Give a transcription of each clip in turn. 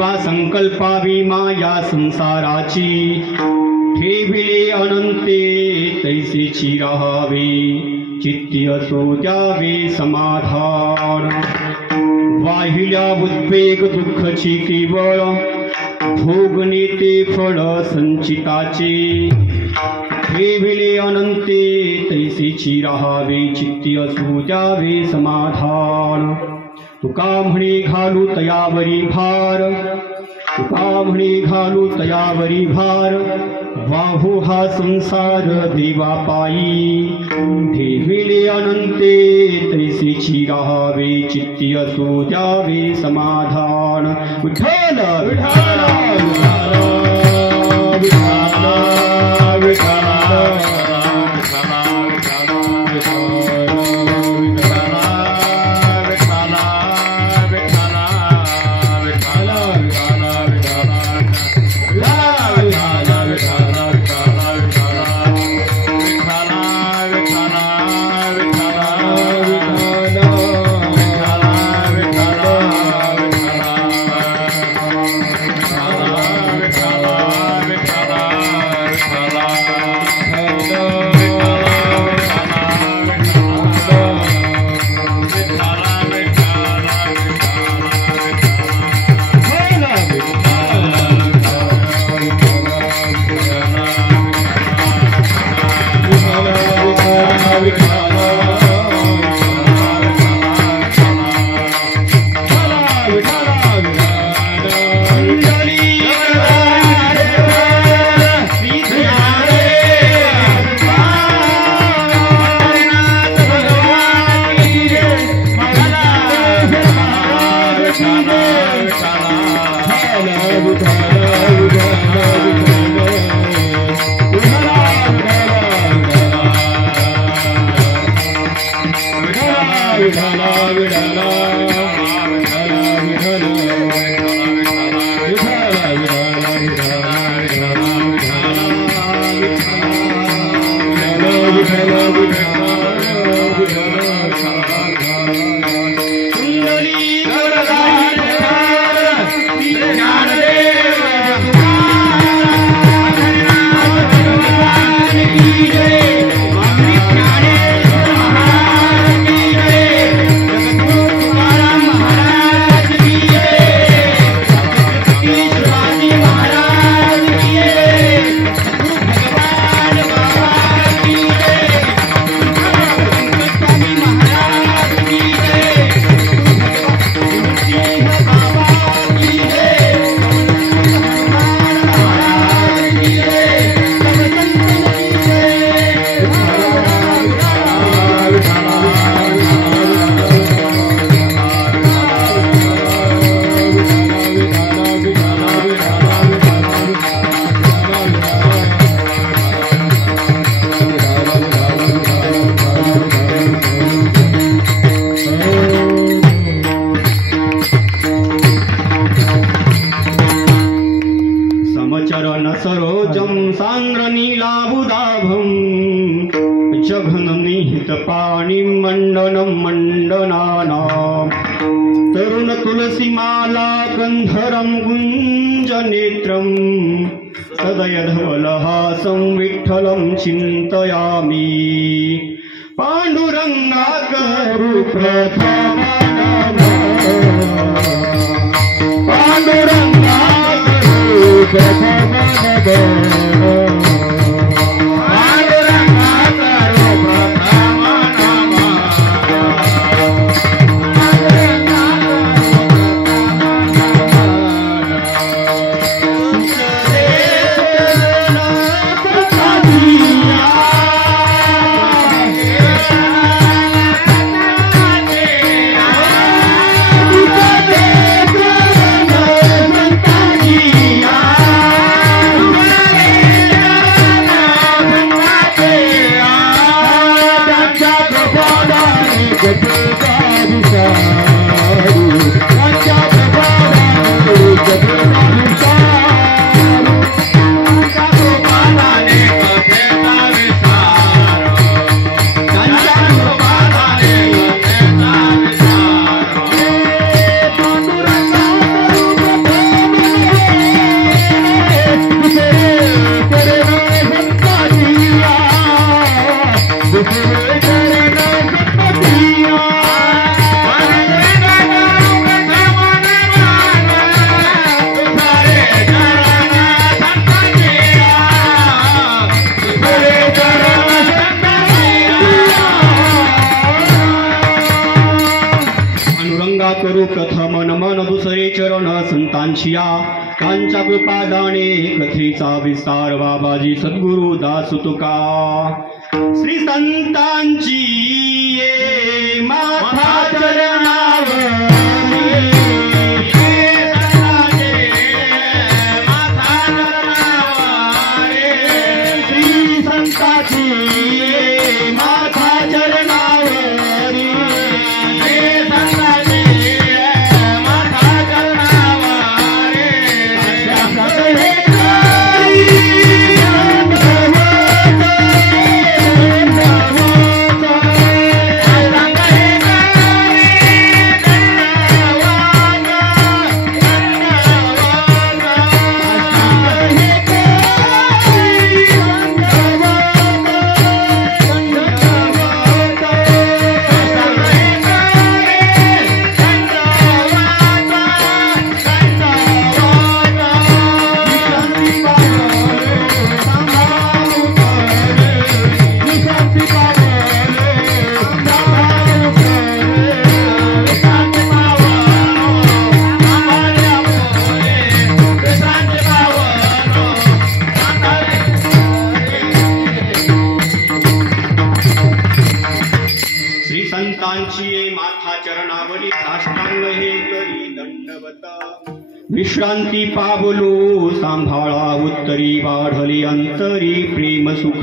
किंवा संकल्पावी माया संसाराची ठेविले अनंते तैसेची राहावे चित्ती असो द्यावे समाधान वाहिल्या उद्वेग दुःखची केवळ भोगणे ते फळ संचिताचे ठेविले अनंते तैसेची राहावे चित्ती असो द्यावे समाधान तुका म्हणे घालू तयावरी भार तुका म्हणे घालू तयावरी भार वाहू हा संसार देवा पायी ठेविले अनंते तैसेची राहावे चित्ती असो द्यावे समाधान विठ्ठल विठ्ठल विठ्ठल विठ्ठल सेवा करू प्रथम नमन दुसरे चरण संतांशिया कांच्या कृपादाने कथेचा विस्तार बाबाजी सद्गुरु दास तुका श्री संतांची ये माथा चरणावर विश्रांती पावलो सांभाळा उत्तरी वाढली अंतरी प्रेम सुख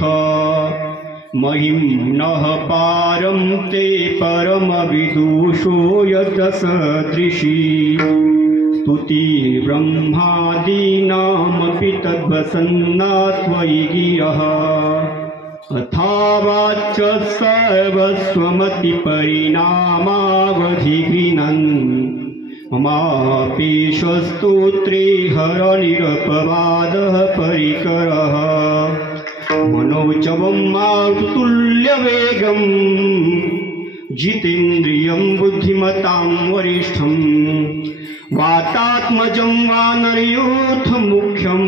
महिम नः पारम ते परम विदुषो यदसदृशी स्तुति ब्रह्मादीनामपि तद्वसन्ना त्वयि गिरः अथावाच सर्वस्वमति परिणामावधिघ्नन् ममापीशस्तोत्रे हरनिरपवादः परिकरः मनोजवं मारुतुल्यवेगं जितेन्द्रियं बुद्धिमतां वरिष्ठं वातात्मजं वानरयूथमुख्यं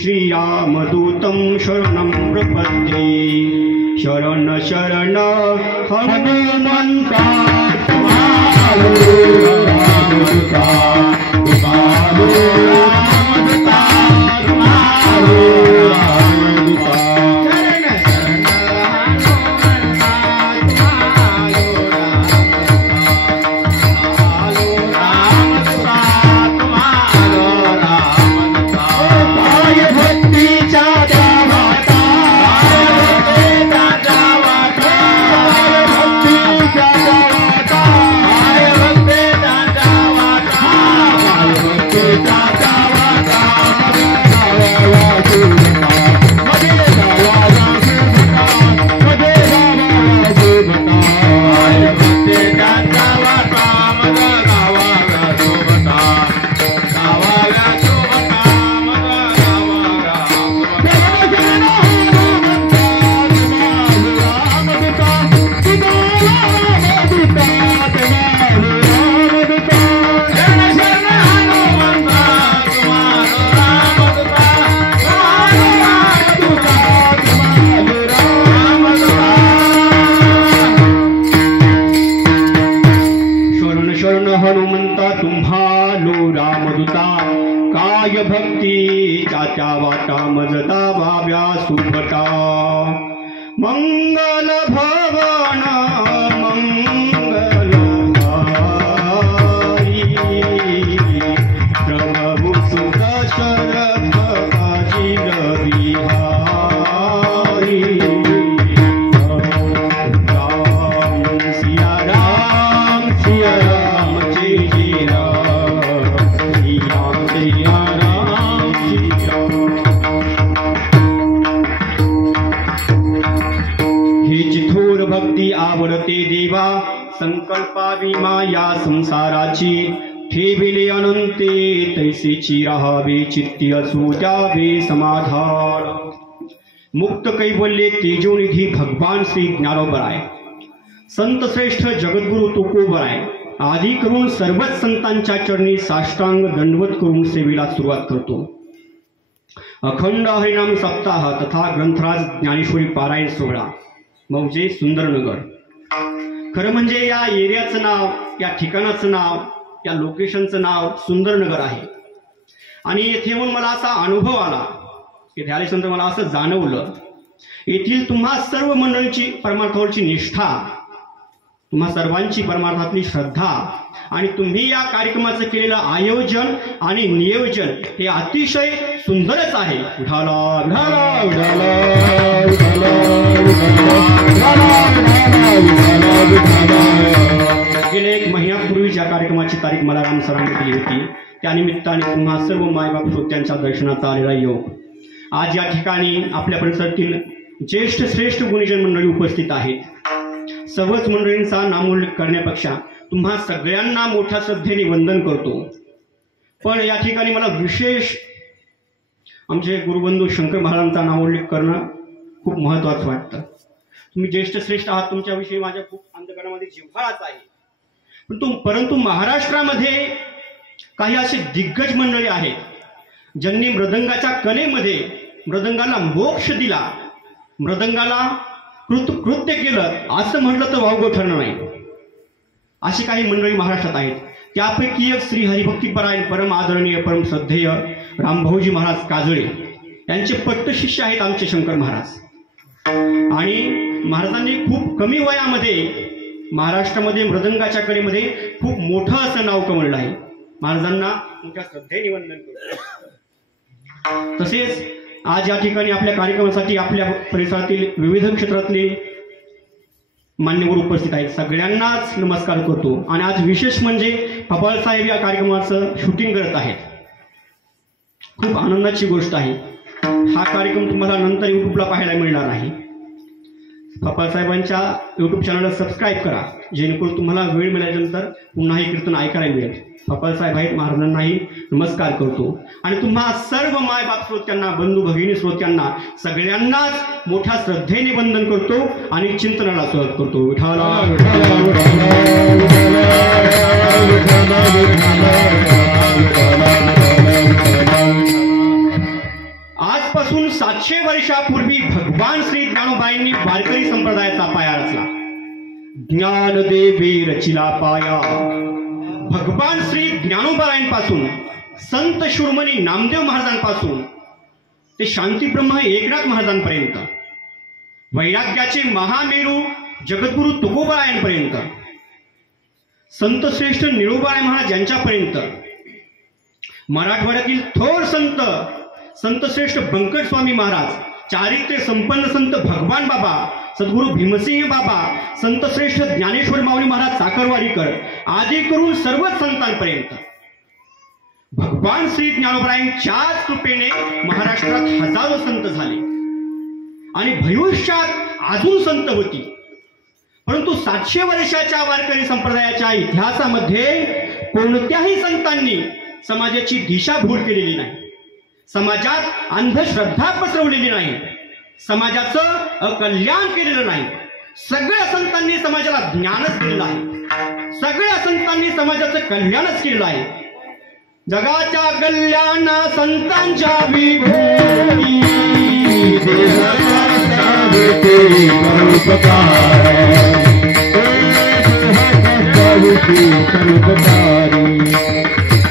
श्रीरामदूतं शरणं प्रपद्ये शरण शरण हनुमन्ता मंगल भवन मंगलहारी प्रभु सुदशरथ अजिर बिहारी राम सिया राम जय जय राम सिया राम हिची थोर भक्ती आवडते देवा संकल्पावी माया संसाराची ठेविले अनंते तैसेची राहावे चित्ती असू द्यावे समाधान मुक्त कैवल्य तेजोनिधी भगवान श्री ज्ञानोबराय संत श्रेष्ठ जगद्गुरु तुकोबराय आदी करून सर्वच संतांच्या चरणी साष्टांग दंडवत करून सेवेला सुरुवात करतो। अखंड हरिनाम सप्ताह तथा ग्रंथराज ज्ञानेश्वरी पारायण सोहळा मौजे सुंदरनगर खरं म्हणजे या एरियाचं नाव, या ठिकाणाचं नाव, या लोकेशनचं नाव सुंदरनगर आहे. आणि येथे येऊन मला असा अनुभव आला, येथे आल्यानंतर मला असं जाणवलं, येथील तुम्हा सर्व मंडळींची परमार्थावरची निष्ठा, तुम्हा सर्वांची परमार्थातली श्रद्धा आणि तुम्ही या कार्यक्रमाचं केलेलं आयोजन आणि नियोजन हे अतिशय सुंदरच आहे. गेल्या 1 महिन्यापूर्वी ज्या कार्यक्रमाची तारीख मला राम सरांनी दिली होती, त्यानिमित्ताने तुम्हा सर्व मायबाप श्रोत्यांच्या दर्शनाचा आलेला योग. आज या ठिकाणी आपल्या परिसरातील ज्येष्ठ श्रेष्ठ गुणीजन मंडळी उपस्थित आहेत. सर्वच मंडळींचा नामोल्लेख करण्यापेक्षा तुम्हा सगळ्यांना मोठ्या श्रद्धेने वंदन करतो. पण या ठिकाणी मला विशेष आमचे गुरुबंधू शंकर महाराजांचा नामोल्लेख करणं खूप महत्त्वाचं वाटतं. तुम्ही ज्येष्ठ श्रेष्ठ आहात, तुमच्याविषयी माझ्या खूप अंतकरणामध्ये जिव्हाळाच आहे. परंतु महाराष्ट्रामध्ये काही असे दिग्गज मंडळी आहेत ज्यांनी मृदंगाच्या कलेमध्ये मृदंगाला मोक्ष दिला, मृदंगाला कृत्य केलं असं म्हटलं तर वावगं ठरणार नाही. अशी काही मंडळी महाराष्ट्रात आहेत. त्यापैकी एक श्री हरिभक्तीपरायण परम आदरणीय परम श्रद्धेय रामभाऊजी महाराज काजळे यांचे पट्टशिष्य आहेत आमचे शंकर महाराज. आणि महाराजांनी खूप कमी वयामध्ये महाराष्ट्रामध्ये मृदंगाच्या कलेमध्ये खूप मोठं असं नाव कमवलं आहे. महाराजांना मोठ्या श्रद्धेने वंदन करतो. तसेच आज या ठिकाणी आपल्या कार्यक्रमासाठी आपल्या परिसरातील विविध क्षेत्रातले मान्यवर उपस्थित आहेत. सगळ्यांनाच नमस्कार करतो. आणि आज विशेष म्हणजे पपाळ साहेब या कार्यक्रमाचं शूटिंग करत आहेत. खूप आनंदाची गोष्ट आहे. हा कार्यक्रम तुम्हाला नंतर युट्यूबला पाहायला मिळणार आहे. पपाळ साहेबांच्या युट्यूब चॅनलला सबस्क्राईब करा, जेणेकरून तुम्हाला वेळ मिळाल्यानंतर पुन्हा हे कीर्तन ऐकायला मिळेल. पपाळ साहेब आहेत, महाराजांनाही नमस्कार करतो. आणि तुम्हा सर्व मायबाप श्रोत्यांना, बंधू भगिनी श्रोत्यांना सगळ्यांनाच मोठ्या श्रद्धेने वंदन करतो आणि चिंतनाला सुरुवात करतो. आजपासून 700 वर्षापूर्वी भगवान श्री ज्ञानोबाईंनी वारकरी संप्रदायाचा पाया रचला. ज्ञानदेवी रचिला पाया. भगवान श्री ज्ञानोबाईंपासून संत शिरोमणी नामदेव महाराजांपासून ते शांतीब्रह्म एकनाथ महाराजांपर्यंत, वैराग्याचे महामेरू जगद्गुरु तुकोबारायांपर्यंत, संत श्रेष्ठ निळोबाराय महाराज यांच्यापर्यंत, मराठवाड्यातील थोर संत श्रेष्ठ बंकट स्वामी महाराज, चारित्र्य संपन्न संत भगवान बाबा, सद्गुरु भीमसिंह बाबा, संत श्रेष्ठ ज्ञानेश्वर माऊली महाराज साखरवाडीकर आदी करून सर्वच संतांपर्यंत भगवान श्री ज्ञानोबाईंच्याच कृपेने महाराष्ट्रात हजारो संत झाले आणि भविष्यात अजून संत होती. परंतु 700 वर्षाच्या वारकरी संप्रदायाच्या इतिहासामध्ये कोणत्याही संतांनी समाजाची दिशाभूल केलेली नाही, समाजात अंधश्रद्धा पसरवलेली नाही, समाजाचं अकल्याण केलेलं नाही. सगळ्या संतांनी समाजाला ज्ञानच दिलेलं आहे, सगळ्या संतांनी समाजाचं कल्याणच केलेलं आहे. जगाच्या कल्याण संतांच्या विभूती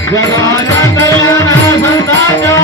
जगाच्या कल्याण संतांच्या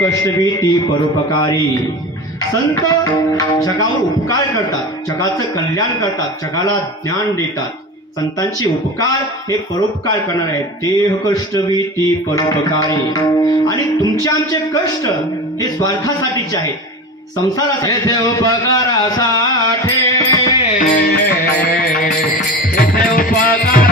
कष्टभीती परोपकारी. संत जगावर उपकार करतात, जगाचं कल्याण करतात, जगाला ज्ञान देतात. संतांचे उपकार हे परोपकार करणार आहेत. देह कष्ट ती परोपकारी. आणि तुमचे आमचे कष्ट हे स्वार्थासाठीचे आहेत, संसारासाठी उपकारासाठी उपकारासाठी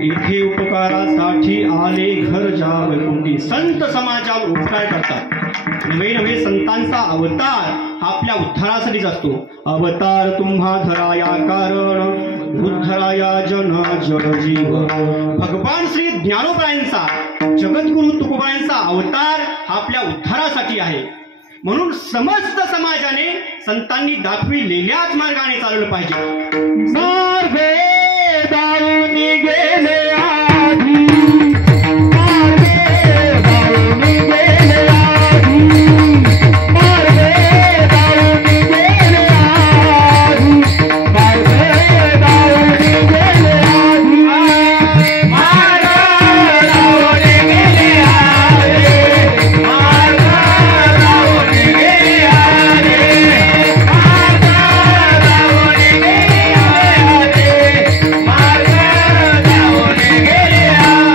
इथे उपकारासाठी आले घर जा वैकुंठी. संत समाजावर उपकार करतात. नवे नवे संतांचा अवतार हा आपल्या उद्धारासाठीच असतो. अवतार तुम्हा धराया कारण उद्धराया जन जड जीव. भगवान श्री ज्ञानोबांचा जगद्गुरु तुकोबांचा अवतार हा आपल्या उद्धारासाठी आहे. म्हणून समस्त समाजाने संतांनी दाखविलेल्याच मार्गाने चाललं पाहिजे. मार्गे दारून गेले आधी, मार्गे दारून गेले आधी, मार्गे दारून गेले आधी, मार्गे दारून गेले आधी, मार्ग दारून गेले आधी, मार्ग दारून गेले आधी, मार्ग दारून गेले आधी, मार्ग दारून गेले आधी.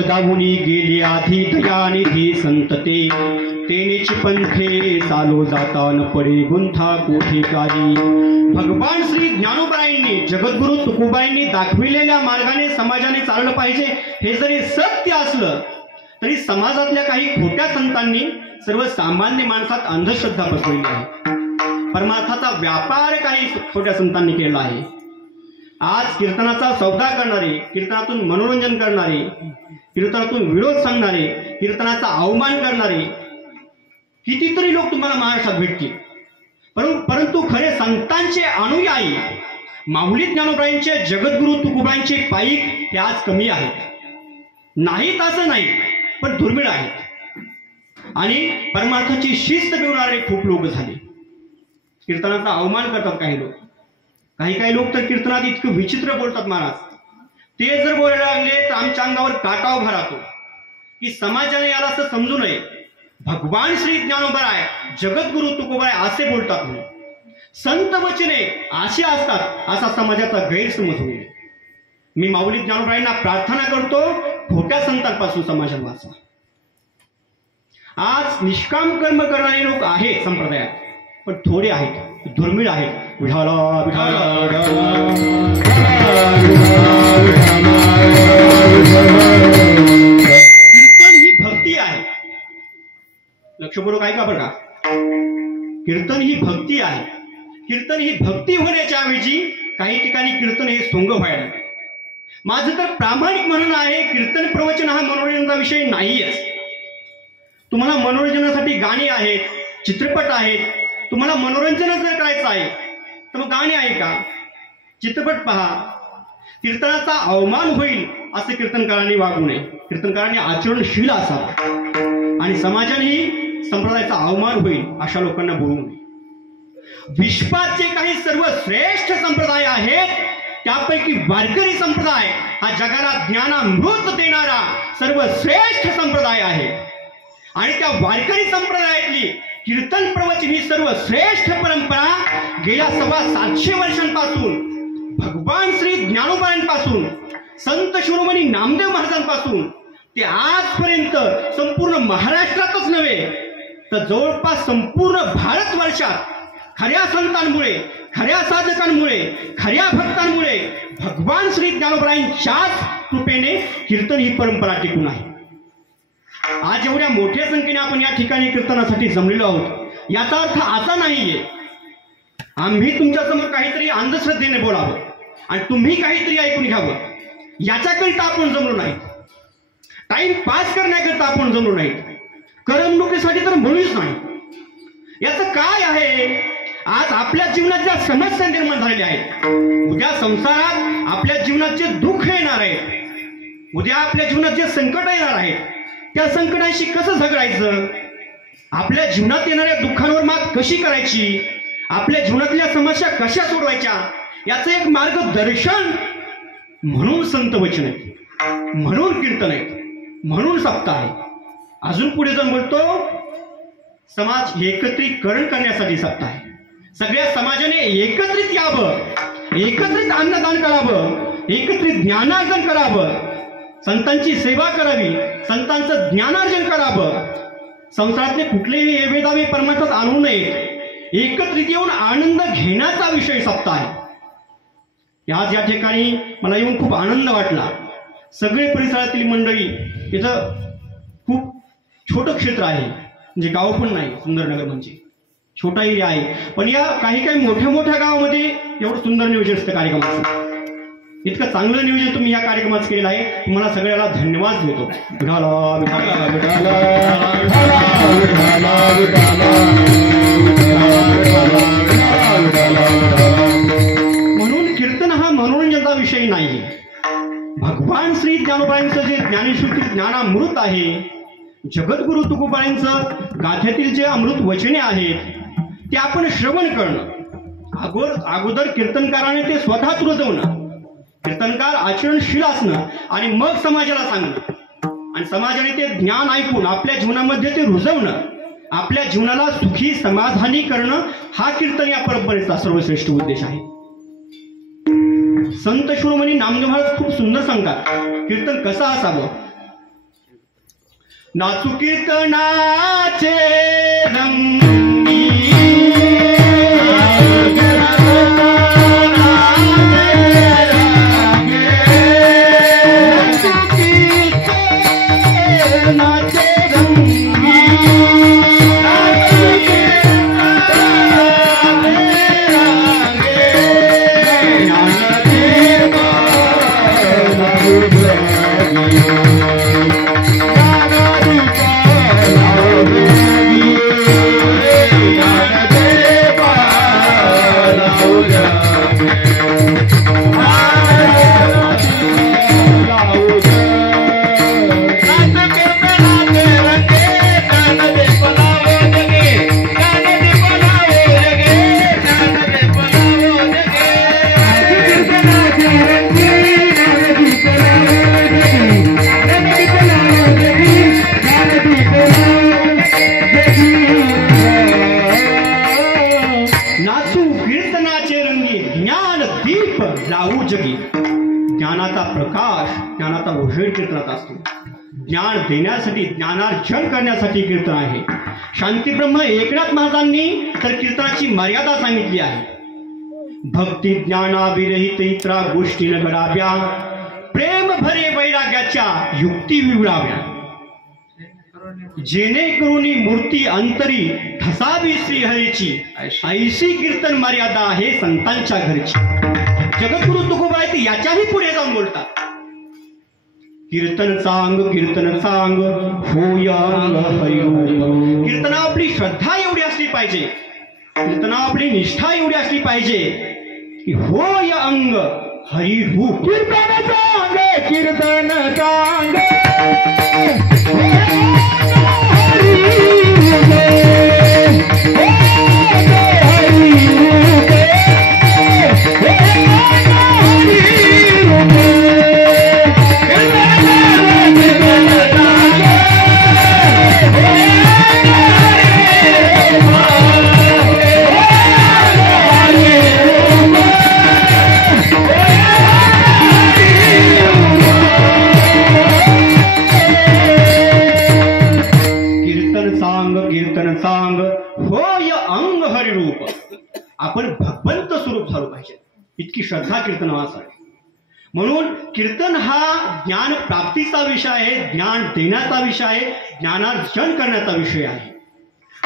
दावुनी गेली आधी दयानिधी संतते. तेनेची पंथे चालो जाता न पडे गुंथा कोठे काही. भगवान श्री ज्ञानोबाईंनी जगद्गुरु तुकोबाईंनी दाखविलेल्या मार्गाने समाजाने चाललं पाहिजे. हे जरी सत्य असलं तरी समाजातल्या काही खोट्या संतांनी सर्वसामान्य माणसात अंधश्रद्धा पसरवली आहे. परमार्थाचा व्यापार काही खोट्या संतांनी केला आहे. आज कीर्तनाचा सौदा करणारे, कीर्तनातून मनोरंजन करणारे, कीर्तनातून विरोध सांगणारे, कीर्तनाचा अवमान करणारे कितीतरी लोक तुम्हाला महाराष्ट्रात भेटतील. परंतु खरे संतांचे अनुयायी माऊली ज्ञानोबाईंचे जगद्गुरु तुकोबाईंचे पाईक हे आज कमी आहेत. नाहीत असं नाही, पण दुर्मिळ आहेत. आणि परमार्थाची शिस्त मिळवणारे खूप लोक झाले. कीर्तनाचा अवमान करतात काही लोक. काही लोक तर कीर्तनात इतकं विचित्र बोलतात महाराज. ते जर बोलायला लागले तर आमच्या अंगावर काटा उभा राहतो की समाजाने याला असं समजू नये. भगवान श्री ज्ञानोबाराय जगद्गुरु तुकोबाराय असे बोलतात म्हणून. संत वचने अशी असतात असा समाजाचा गैरसमज होईल. मी माऊली ज्ञानोबारायांना प्रार्थना करतो, खोट्या संतांपासून समाजाला वाचवा. आज निष्काम कर्म करणारे लोक आहेत संप्रदायात, पण थोडे आहेत, दुर्मिळ आहेत. विठाला कीर्तन ही भक्ती आहे. लक्षपूर्वक ऐका बरं का. कीर्तन ही भक्ती आहे. कीर्तन ही भक्ती होण्याच्या ऐवजी काही ठिकाणी कीर्तन हे सोंग व्हायला. माझं तर प्रामाणिक म्हणणं आहे, कीर्तन प्रवचन हा मनोरंजनाचा विषय नाहीच. तुम्हाला मनोरंजनासाठी गाणी आहेत, चित्रपट आहेत. तुम्हाला मनोरंजन जर करायचं आहे तर मग गाणी आहे का, चित्रपट पहा. कीर्तनाचा अवमान होईल असं कीर्तनकारांनी वागू नये. कीर्तनकारांनी आचरणशील असावं आणि समाजानेही संप्रदायाचा अवमान होईल अशा लोकांना बोलू नये. विश्वाचे काही सर्वश्रेष्ठ संप्रदाय आहेत, त्यापैकी वारकरी संप्रदाय हा जगाला ज्ञानामृत देणारा सर्वश्रेष्ठ संप्रदाय आहे. आणि त्या वारकरी संप्रदायातली कीर्तन प्रवचन ही सर्वश्रेष्ठ परंपरा गेल्या 750 वर्षांपासून भगवान श्री ज्ञानोबांपासून संत शिरोमणी नामदेव महाराजांपासून ते आजपर्यंत संपूर्ण महाराष्ट्रातच नव्हे तर जवळपास संपूर्ण भारतवर्षात खऱ्या संतांमुळे, खऱ्या साधकांमुळे, खऱ्या भक्तांमुळे भगवान श्री ज्ञानोबांच्याच कृपेने कीर्तन ही परंपरा टिकून आहे. आज एवढ्या मोठ्या संख्येने आपण या ठिकाणी कीर्तनासाठी जमलेलो आहोत, याचा अर्थ असा नाहीये आम्ही तुमच्यासमोर काहीतरी अंधश्रद्धेने बोलावं आणि तुम्ही काहीतरी ऐकून घ्यावं याच्याकरिता आपण जमलो नाही. टाइम पास करण्याकरिता आपण जमलो नाही, करमणुकीसाठी तर मुळीच नाही. याचं काय आहे, आज आपल्या जीवनात ज्या समस्या निर्माण झालेल्या आहेत, उद्या संसारात आपल्या जीवनात जे दुःख येणार आहे, उद्या आपल्या जीवनात जे संकट येणार आहे, त्या संकटांशी कसं झगडायचं, आपल्या जीवनात येणाऱ्या दुःखांवर मात कशी करायची, आपल्या जीवनातल्या समस्या कशा सोडवायच्या, याचं एक मार्गदर्शन म्हणून संत वचन आहे, म्हणून कीर्तन आहे, म्हणून सप्ताह आहे. अजून पुढे जाऊन बोलतो समाज एकत्रीकरण करण्यासाठी सप्ताह आहे. सगळ्या समाजाने एकत्रित यावं, एकत्रित अन्नदान करावं, एकत्रित ज्ञानार्जन करावं, संतांची सेवा करावी, संतांचं ज्ञानार्जन करावं, संसारातले कुठलेही एवेदावे परमार्थात आणू नये, एकत्रित येऊन आनंद घेण्याचा विषय सप्ताह आहे. आज या ठिकाणी मला येऊन खूप आनंद वाटला. सगळे परिसरातील मंडळी, इथं खूप छोटं क्षेत्र आहे, म्हणजे गाव पण नाही, सुंदरनगर म्हणजे छोटा एरिया आहे, पण या काही मोठ्या मोठ्या गावामध्ये एवढं सुंदर नियोजन असतं कार्यक्रमाचं. इतकं चांगलं नियोजन तुम्ही या कार्यक्रमाचं केलेलं आहे, तुम्हाला सगळ्याला धन्यवाद देतो. म्हणून कीर्तन हा मनोरंजनाचा विषय नाही. भगवान श्री ज्ञानोबांचं जे ज्ञानेश्वरी ज्ञानामृत आहे, जगद्गुरु तुकोबांचं गाथ्यातील जे अमृत वचने आहेत ते आपण श्रवण करणं. अगोदर कीर्तनकाराने ते स्वतःच रुजवणं, कीर्तनकार आचरणशील असणं आणि मग समाजाला सांगणं आणि समाजाने ते ज्ञान ऐकून आपल्या जीवनामध्ये ते रुजवणं, आपल्या जीवनाला सुखी समाधानी करणं, हा कीर्तन या परंपरेचा सर्वश्रेष्ठ उद्देश आहे. संत शिरोमणी नामदेव महाराज खूप सुंदर सांगतात कीर्तन कसं असावं. नाचू कीर्तनाचे रंगी, ज्ञानाचा प्रकाश, ज्ञानाचा उजेड कीर्तनात असतो. ज्ञान देण्यासाठी, ज्ञानार्जन करण्यासाठी कीर्तन आहे. शांतीब्रह्म एकनाथ महाराजांनी तर कीर्तनाची मर्यादा सांगितली आहे. भक्ती ज्ञानाविरहित इतरा गोष्टी न घडाव्या, प्रेम भरे वैराग्याच्या युक्ती विवळाव्या. जेणेकरून मूर्ती अंतरी ठसावी श्रीहरीची, ऐशी कीर्तन मर्यादा आहे संतांच्या घरची. जगद्गुरु तुकोबाराय ते याच्याही पुढे जाऊन बोलतात, कीर्तन सांग होय अंग हरिरूप. कीर्तना आपली श्रद्धा एवढी असली पाहिजे, कीर्तना आपली निष्ठा एवढी असली पाहिजे की होय अंग हरिरूप. कीर्तन सांग होय अंग हरिरूप. आपण भगवंत स्वरूप झालो पाहिजे इतकी श्रद्धा कीर्तनासाठी. म्हणून कीर्तन हा ज्ञान प्राप्तीचा विषय आहे, ज्ञान देण्याचा विषय आहे, ज्ञानार्जन करण्याचा विषय आहे.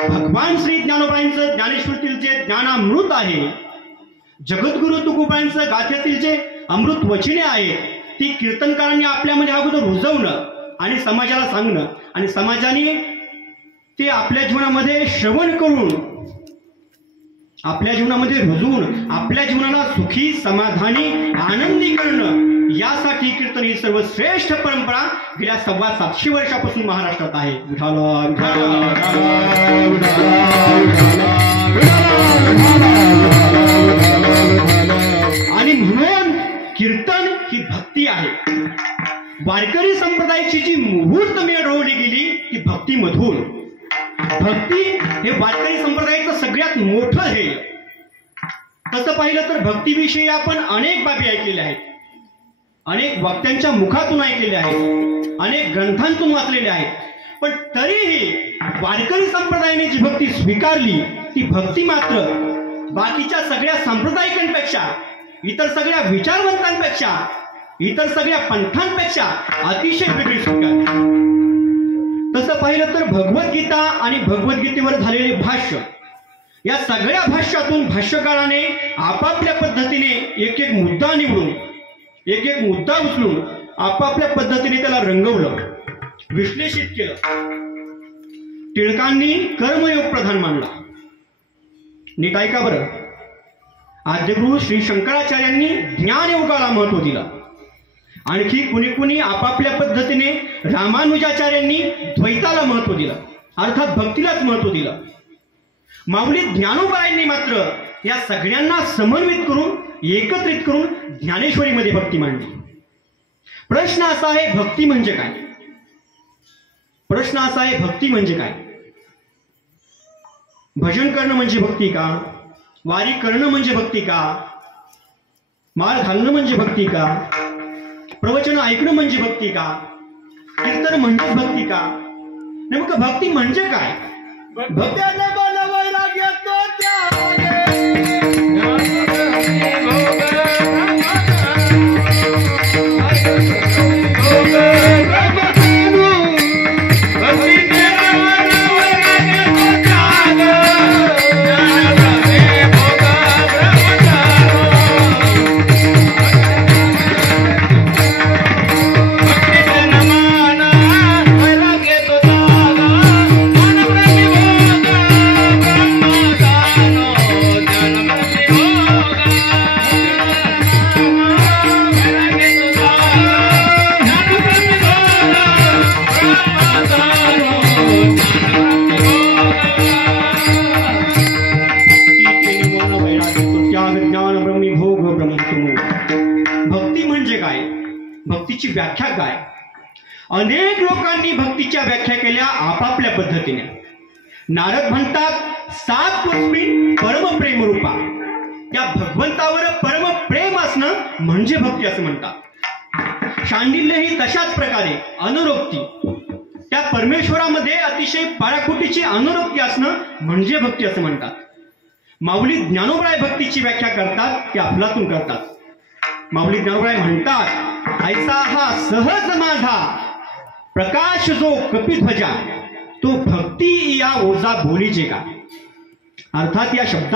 भगवान श्री ज्ञानोबाईंचं ज्ञानेश्वरीतील जे ज्ञानामृत आहे, जगद्गुरु तुकोबारायांचं गाथ्यातील जे अमृत वचने आहेत, ती कीर्तनकारांनी आपल्यामध्ये अगोदर रुजवणं आणि समाजाला सांगणं, आणि समाजाने ते आपल्या जीवनामध्ये श्रवण करून आपल्या जीवनामध्ये रुजवून आपल्या जीवनाला सुखी समाधानी आनंदी करणं, यासाठी कीर्तन ही सर्वश्रेष्ठ परंपरा गेल्या 750 वर्षापासून महाराष्ट्रात आहे. आणि म्हणून कीर्तन ही भक्ती आहे. वारकरी संप्रदायाची जी मुहूर्तमेढ रोवली गेली ती भक्तीमधून. भक्ती हे वारकरी संप्रदायाचं सगळ्यात मोठं ध्येय. तसं पाहिलं तर भक्तीविषयी आपण अनेक बाबी ऐकलेल्या आहेत, अनेक वक्त्यांच्या मुखातून ऐकलेल्या आहेत, अनेक ग्रंथांतून वाचलेल्या आहेत. पण तरीही वारकरी संप्रदायाने जी भक्ती स्वीकारली ती भक्ती मात्र बाकीच्या सगळ्या सांप्रदायिकांपेक्षा, इतर सगळ्या विचारवंतांपेक्षा, इतर सगळ्या पंथांपेक्षा अतिशय वेगळी स्वीकारली. तसं पाहिलं तर भगवद्गीता आणि भगवद्गीतेवर झालेले भाष्य, या सगळ्या भाष्यातून भाष्यकाराने आपापल्या पद्धतीने एक एक मुद्दा निवडून, एक एक मुद्दा उचलून आपापल्या पद्धतीने त्याला रंगवलं, विश्लेषित केलं. टिळकांनी कर्मयोग प्रधान मानला. नीट ऐका बरं, आद्यगुरु श्री शंकराचार्यांनी ज्ञानयोगाला महत्व दिलं. आणखी कुणी कुणी आपापल्या पद्धतीने रामानुजाचार्यांनी द्वैताला महत्व दिलं, अर्थात भक्तीलाच महत्व दिलं. माऊली ज्ञानोबारायांनी मात्र या सगळ्यांना समन्वित करून, एकत्रित करून ज्ञानेश्वरीमध्ये भक्ती मांडली. प्रश्न असा आहे, भक्ती म्हणजे काय? प्रश्न असा आहे, भक्ती म्हणजे काय? भजन करणं म्हणजे भक्ती का? वारी करणं म्हणजे भक्ती का? माळ घालणं म्हणजे भक्ती का? प्रवचन ऐकणं म्हणजे भक्ती का? कीर्तन म्हणजेच भक्ती का? नेमकं भक्ती म्हणजे काय? भक्तीची व्याख्या काय? अनेक लोकांनी भक्तीच्या व्याख्या केल्या आपापल्या पद्धतीने. नारद म्हणतात 7 पृथ्वी परमप्रेम रूपा. त्या भगवंतावर परमप्रेम असणं म्हणजे भक्ती असं म्हणतात. शांडिल्यही तशाच प्रकारे अनुरक्ती, त्या परमेश्वरामध्ये अतिशय पराकुटीची अनुरक्ती असणं म्हणजे भक्ती असं म्हणतात. माऊली ज्ञानोबराय भक्तीची व्याख्या करतात, ते अफलातून करतात. माऊली ज्ञानोबराय म्हणतात, ऐसा हा सहज माझा प्रकाश जो कपिध्वजा. तो भक्ती या ओजा बोलीचे का. अर्थात या शब्दात